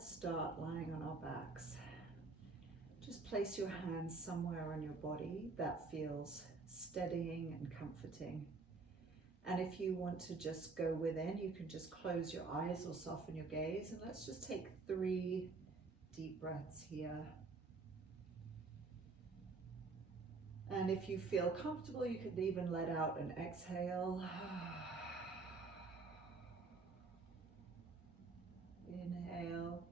let's start lying on our backs. Just place your hands somewhere on your body that feels steadying and comforting. And if you want to just go within, you can just close your eyes or soften your gaze. And let's just take 3 deep breaths here. And if you feel comfortable, you could even let out an exhale. Inhale.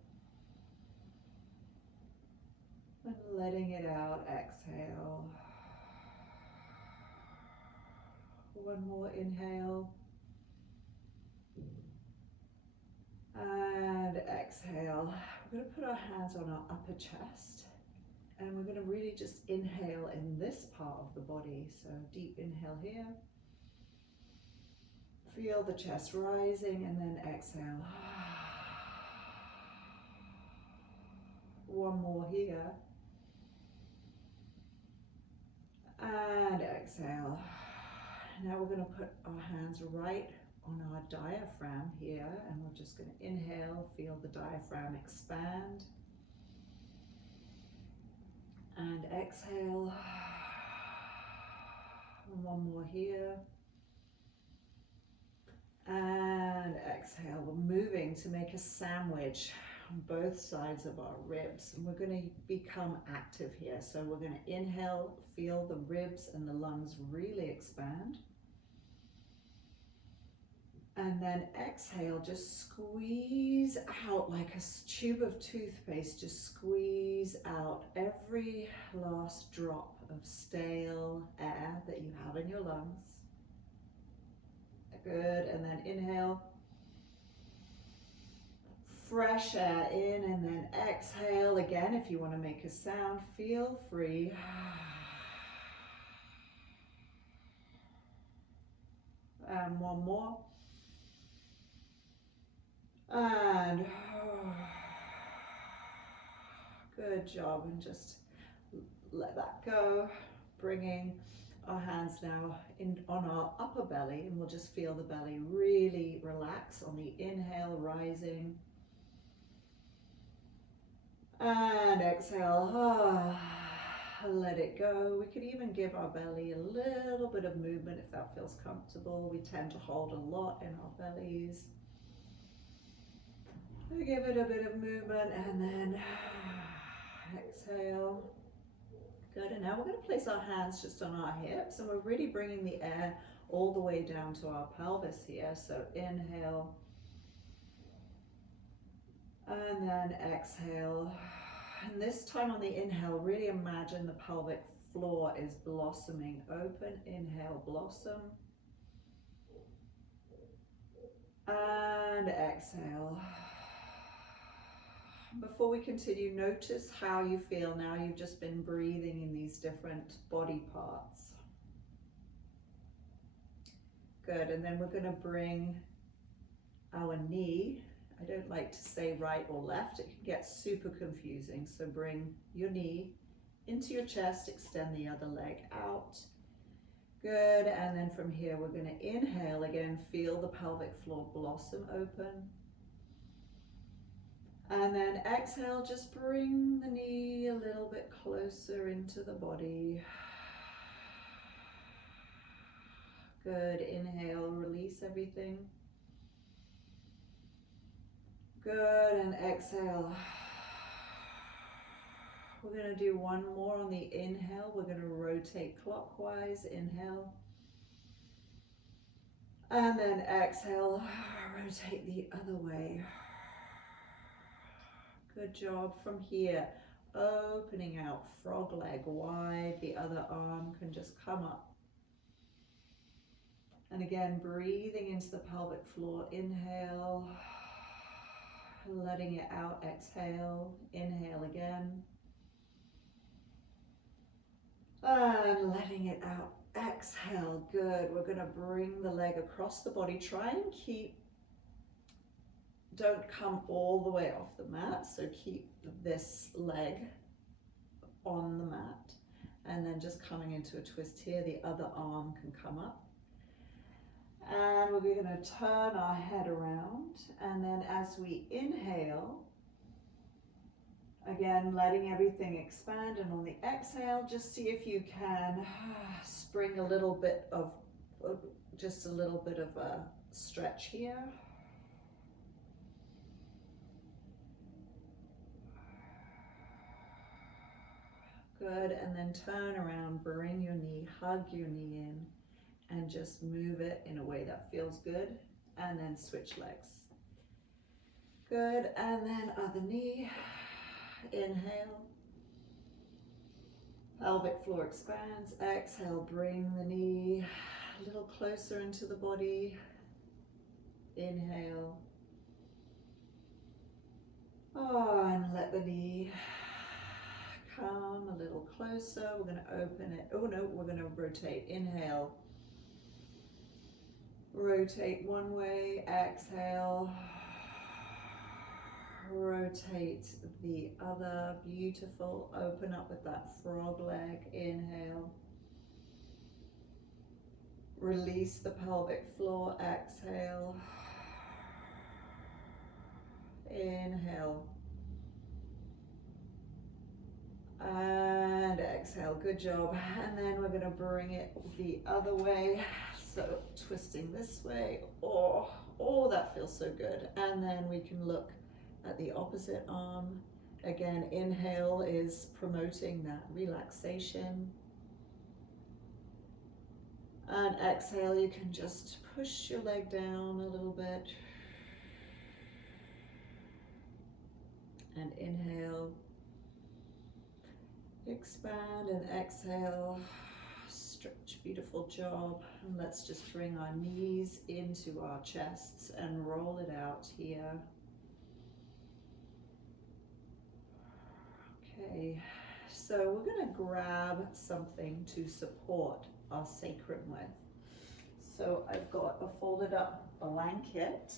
And letting it out, exhale. One more inhale. And exhale. We're going to put our hands on our upper chest. And we're going to really just inhale in this part of the body. So deep inhale here. Feel the chest rising and then exhale. One more here. And exhale. Now we're going to put our hands right on our diaphragm here. And we're just going to inhale, feel the diaphragm expand. And exhale. And one more here. And exhale. We're moving to make a sandwich on both sides of our ribs. And we're going to become active here. So we're going to inhale, feel the ribs and the lungs really expand. And then exhale, just squeeze out like a tube of toothpaste. Just squeeze out every last drop of stale air that you have in your lungs. Good, and then inhale. Fresh air in, and then exhale again. If you want to make a sound, feel free. And one more. And good job, and just let that go, bringing our hands now in on our upper belly, and we'll just feel the belly really relax on the inhale, rising, and exhale, let it go. We could even give our belly a little bit of movement if that feels comfortable. We tend to hold a lot in our bellies. Give it a bit of movement and then exhale. Good, and now we're going to place our hands just on our hips, and we're really bringing the air all the way down to our pelvis here. So inhale, and then exhale. And this time on the inhale, really imagine the pelvic floor is blossoming open. Inhale, blossom. And exhale. Before we continue, notice how you feel now. You've just been breathing in these different body parts. Good, and then we're going to bring our knee. I don't like to say right or left. It can get super confusing. So bring your knee into your chest, extend the other leg out. Good, and then from here we're going to inhale again, feel the pelvic floor blossom open. And then exhale, just bring the knee a little bit closer into the body. Good, inhale, release everything. Good, and exhale. We're going to do one more on the inhale. We're going to rotate clockwise, inhale. And then exhale, rotate the other way. Good job. From here, opening out, frog leg wide, the other arm can just come up. And again, breathing into the pelvic floor, inhale, letting it out, exhale, inhale again. And letting it out, exhale, good. We're going to bring the leg across the body, try and don't come all the way off the mat, so keep this leg on the mat, and then just coming into a twist here, the other arm can come up. And we're going to turn our head around, and then as we inhale, Again, letting everything expand, and on the exhale, just see if you can spring a little bit of, just a little bit of a stretch here. Good, and then turn around, bring your knee, hug your knee in, and just move it in a way that feels good, and then switch legs. Good, and then other knee, inhale, pelvic floor expands, exhale, bring the knee a little closer into the body, inhale, and let the knee come a little closer. We're going to open it, oh no, we're going to rotate, inhale, rotate one way, exhale, rotate the other, beautiful, open up with that frog leg, inhale, release the pelvic floor, exhale, inhale, and exhale, good job. And then we're going to bring it the other way, so twisting this way, oh, that feels so good. And then we can look at the opposite arm. Again, inhale is promoting that relaxation, and exhale, you can just push your leg down a little bit, and inhale, expand, and exhale, stretch, beautiful job. And let's just bring our knees into our chests and roll it out here. Okay, so we're going to grab something to support our sacrum with. So I've got a folded up blanket.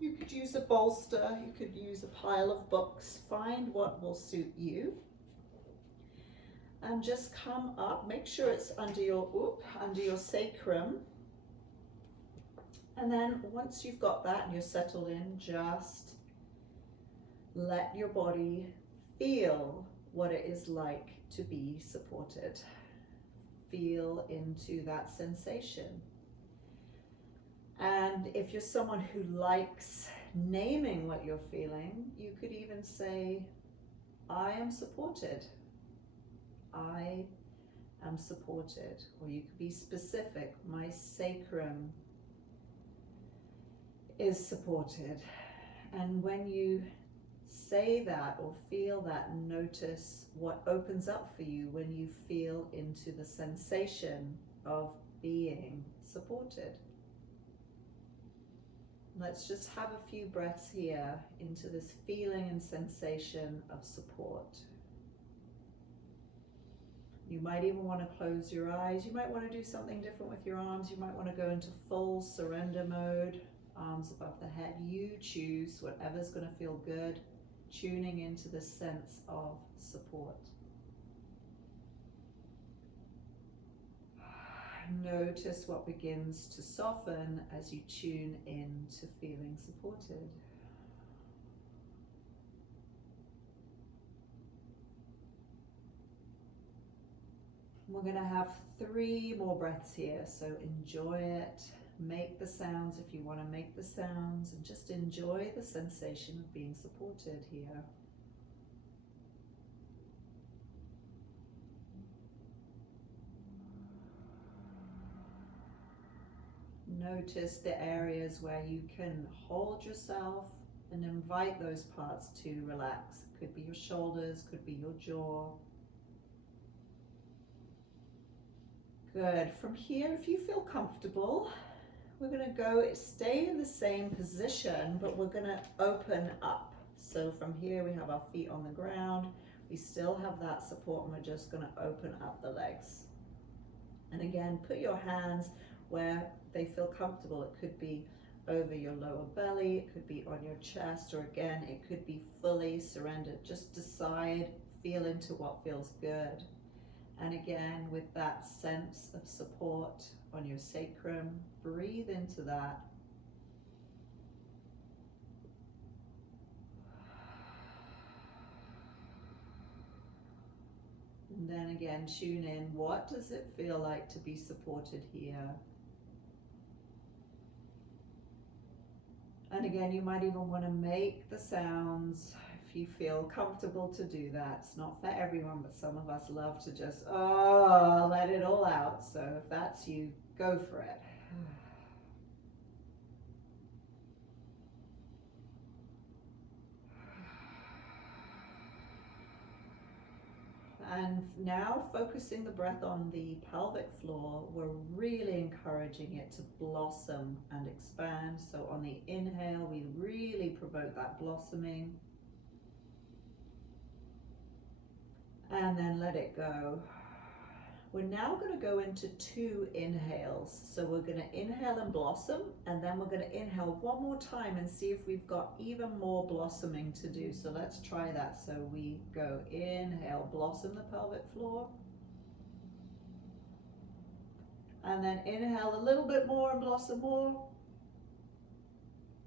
You could use a bolster, you could use a pile of books, find what will suit you. And just come up, make sure it's under your sacrum. And then once you've got that and you're settled in, just let your body feel what it is like to be supported. Feel into that sensation. And if you're someone who likes naming what you're feeling, you could even say, I am supported. I am supported. Or you could be specific, my sacrum is supported. And when you say that or feel that, notice what opens up for you when you feel into the sensation of being supported. Let's just have a few breaths here into this feeling and sensation of support. You might even want to close your eyes. You might want to do something different with your arms. You might want to go into full surrender mode, arms above the head. You choose whatever's going to feel good, tuning into the sense of support. Notice what begins to soften as you tune in to feeling supported. We're going to have 3 more breaths here, so enjoy it. Make the sounds if you want to make the sounds, and just enjoy the sensation of being supported here. Notice the areas where you can hold yourself and invite those parts to relax. Could be your shoulders, could be your jaw. Good. From here, if you feel comfortable, we're going to stay in the same position, but we're going to open up. So from here, we have our feet on the ground. We still have that support, and we're just going to open up the legs. And again, put your hands where they feel comfortable. It could be over your lower belly, it could be on your chest, or again, it could be fully surrendered. Just decide, feel into what feels good. And again, with that sense of support on your sacrum, breathe into that. And then again, tune in. What does it feel like to be supported here? And again, you might even want to make the sounds if you feel comfortable to do that. It's not for everyone, but some of us love to just, let it all out. So if that's you, go for it. And now focusing the breath on the pelvic floor, we're really encouraging it to blossom and expand. So on the inhale, we really provoke that blossoming. And then let it go. We're now going to go into 2 inhales. So we're going to inhale and blossom, and then we're going to inhale one more time and see if we've got even more blossoming to do. So let's try that. So we go inhale, blossom the pelvic floor. And then inhale a little bit more and blossom more.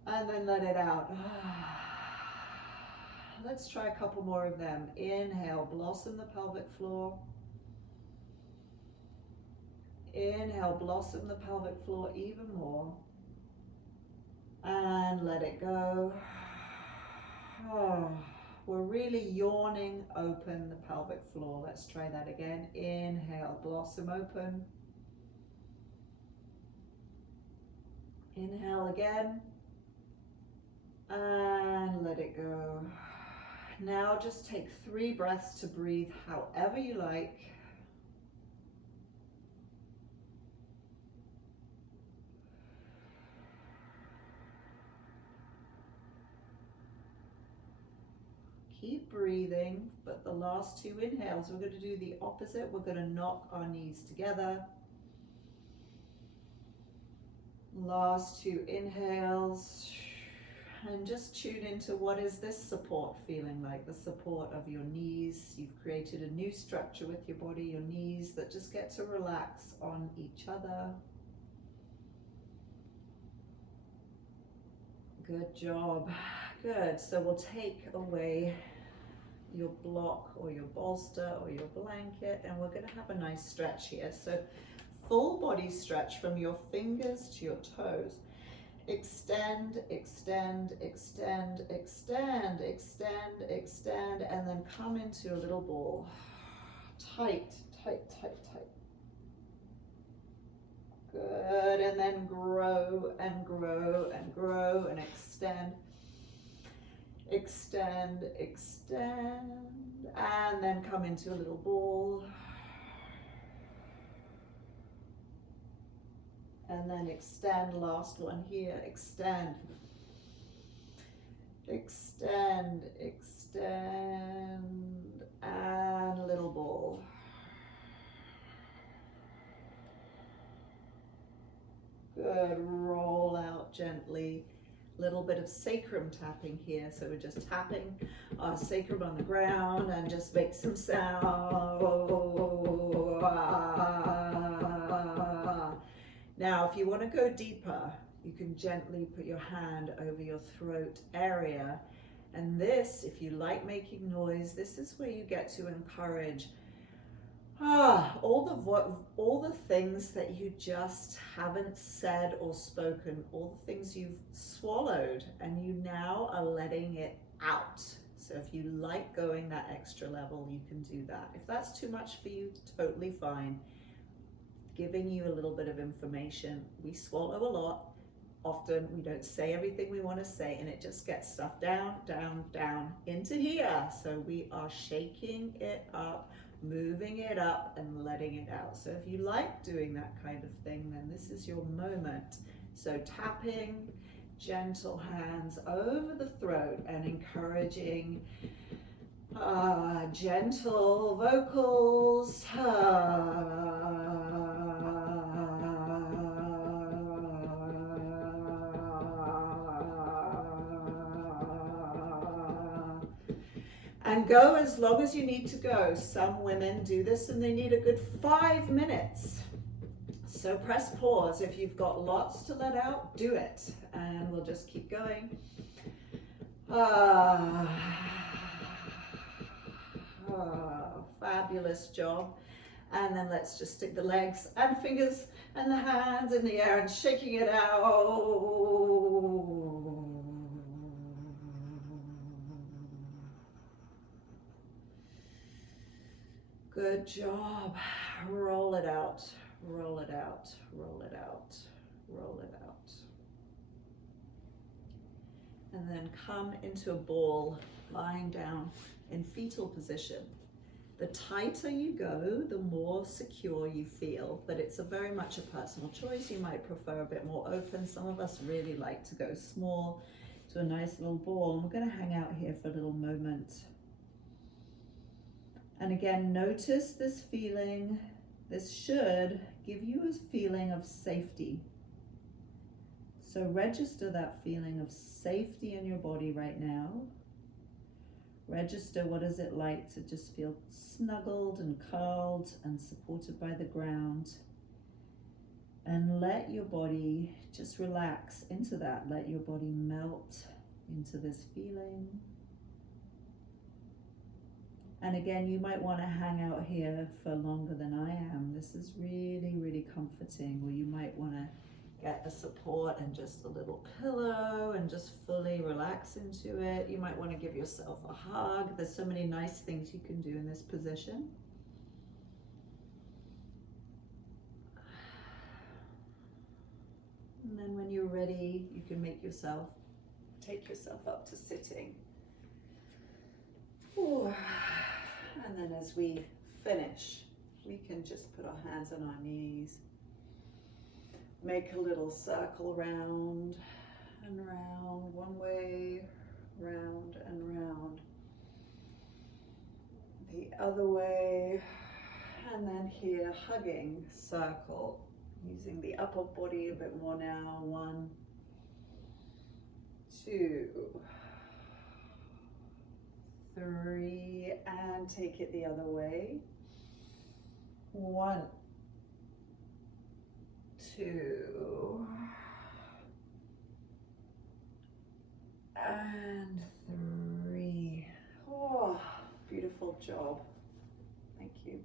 And then let it out. Let's try a couple more of them. Inhale, blossom the pelvic floor. Inhale, blossom the pelvic floor even more. And let it go. We're really yawning open the pelvic floor. Let's try that again. Inhale, blossom open. Inhale again. And let it go. Now just take 3 breaths to breathe however you like. Keep breathing, but the last 2 inhales, we're going to do the opposite. We're going to knock our knees together. Last 2 inhales. And just tune into what is this support feeling like, the support of your knees. You've created a new structure with your body, your knees that just get to relax on each other. Good job. Good. So we'll take away your block or your bolster or your blanket, and we're going to have a nice stretch here. So full body stretch from your fingers to your toes. Extend, extend, extend, extend, extend, extend, and then come into a little ball. Tight, tight, tight, tight. Good, and then grow and grow and grow and extend. Extend, extend, and then come into a little ball. And then extend, last one here, extend. Extend, extend, and little ball. Good, roll out gently. Little bit of sacrum tapping here. So we're just tapping our sacrum on the ground and just make some sound. Now, if you want to go deeper, you can gently put your hand over your throat area. And this, if you like making noise, this is where you get to encourage all the things that you just haven't said or spoken, all the things you've swallowed, and you now are letting it out. So if you like going that extra level, you can do that. If that's too much for you, totally fine. Giving you a little bit of information. We swallow a lot. Often we don't say everything we want to say, and it just gets stuff down, down, down into here. So we are shaking it up, moving it up, and letting it out. So if you like doing that kind of thing, then this is your moment. So tapping, gentle hands over the throat and encouraging gentle vocals. And go as long as you need to go. Some women do this and they need a good 5 minutes. So press pause. If you've got lots to let out, do it. And we'll just keep going. Fabulous. fabulous job. And then let's just stick the legs and fingers and the hands in the air and shaking it out. Good job. Roll it out, roll it out, roll it out, roll it out. And then come into a ball, lying down in fetal position. The tighter you go, the more secure you feel, but it's very much a personal choice. You might prefer a bit more open. Some of us really like to go small to a nice little ball. And we're going to hang out here for a little moment. And again, notice this feeling. This should give you a feeling of safety. So register that feeling of safety in your body right now. Register what is it like to just feel snuggled and curled and supported by the ground. And let your body just relax into that. Let your body melt into this feeling. And again, you might want to hang out here for longer than I am. This is really, really comforting. Or you might want to get a support and just a little pillow and just fully relax into it. You might want to give yourself a hug. There's so many nice things you can do in this position. And then when you're ready, you can take yourself up to sitting. Ooh. And then as we finish, we can just put our hands on our knees. Make a little circle round and round, one way, round and round. The other way, and then here, hugging circle, using the upper body a bit more now. 1, 2, 3, and take it the other way. 1, 2, and 3. Oh, beautiful job. Thank you.